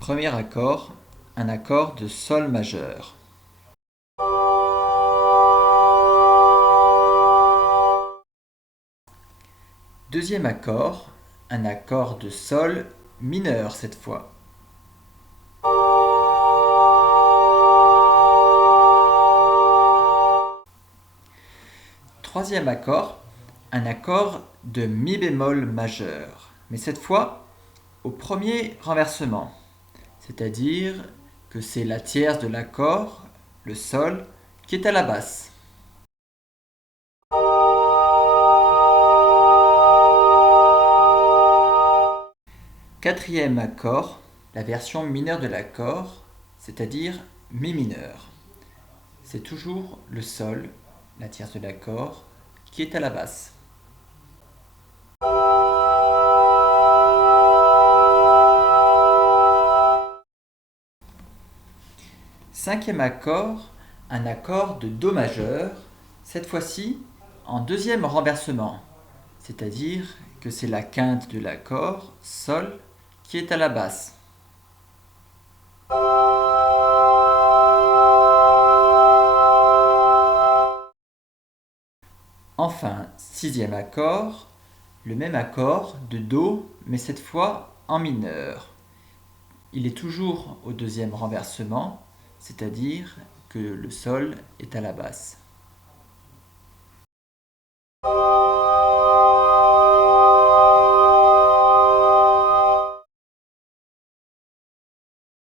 Premier accord, un accord de sol majeur. Deuxième accord, un accord de sol mineur cette fois. Troisième accord, un accord de mi bémol majeur, mais cette fois au premier renversement, c'est-à-dire que c'est la tierce de l'accord, le sol, qui est à la basse. Quatrième accord, la version mineure de l'accord, c'est-à-dire mi mineur. C'est toujours le sol, la tierce de l'accord, qui est à la basse. Cinquième accord, un accord de Do majeur, cette fois-ci en deuxième renversement, c'est-à-dire que c'est la quinte de l'accord, Sol, qui est à la basse. Enfin, sixième accord, le même accord de Do, mais cette fois en mineur. Il est toujours au deuxième renversement, c'est-à-dire que le Sol est à la basse.